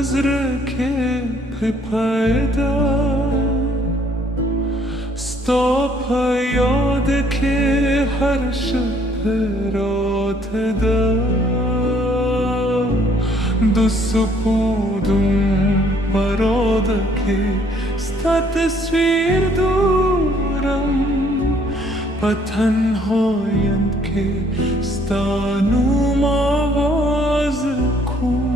نظرك پیدا ستاپا یاد که هر شب رات دا دو سپودم برادا که ستا تصویر دورم و تنهایند که ستانوم آواز کن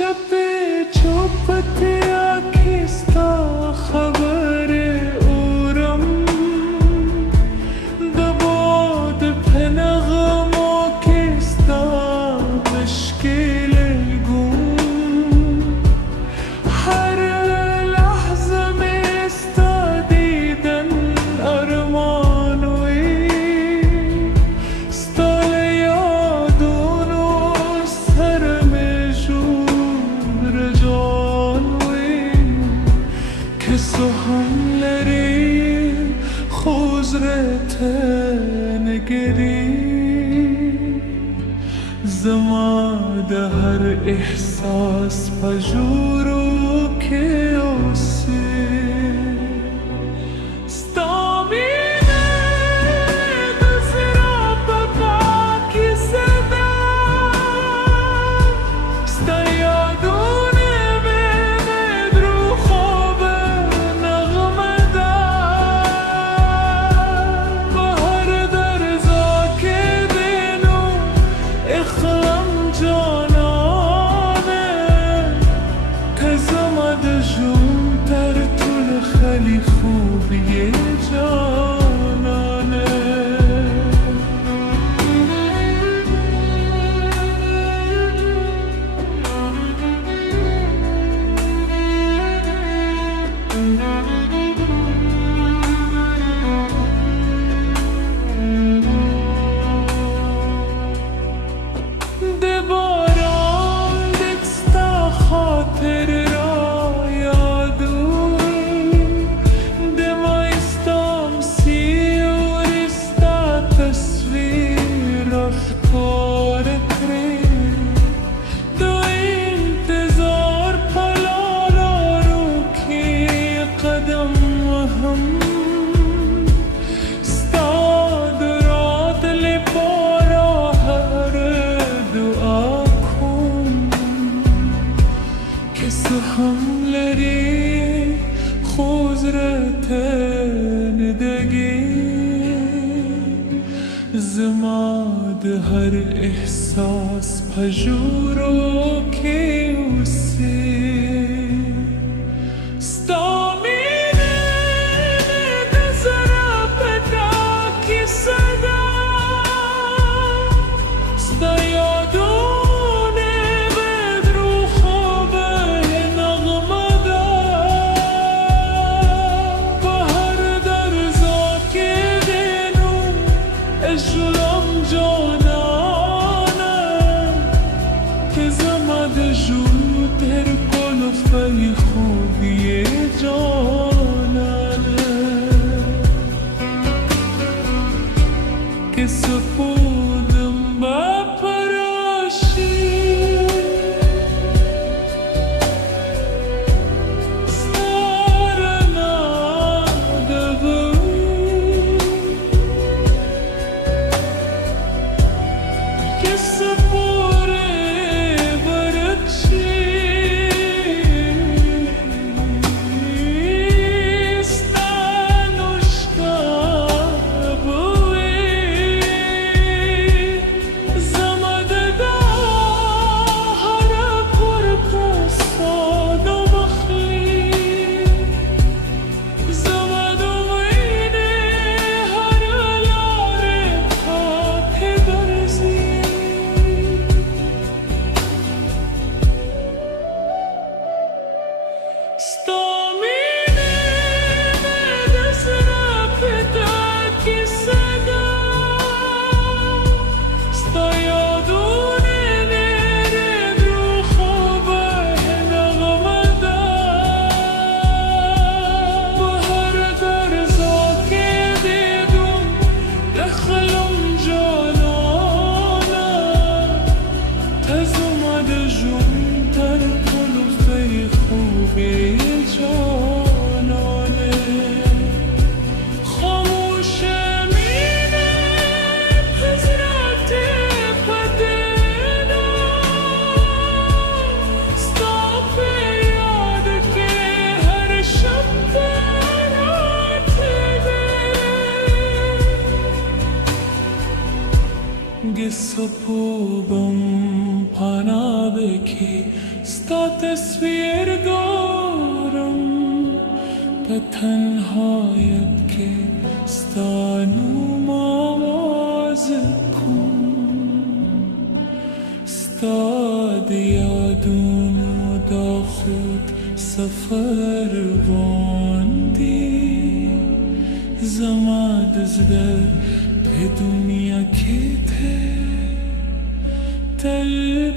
شب چوبتی آکیستا خبر اورم دباد پنغم آکیستا مشکل گم هر لحظه میستا دیدن ارمانوی ستال یادون و سرم سهملری خوزرت نگری زماد هر احساس پجورو که اوسی خیلی خوبیه جانانه ده باران دکستا خاطر سهملری خوزرت ندگی زماد هر احساس پجورو که اوسی جانانم که صبح بم پناه بکی ستا تصویر دارم به تنهایت که ستا نوم آواز کن ستا دیادون و دا خود سفر باندی زمان دزده به دنیا که ته تل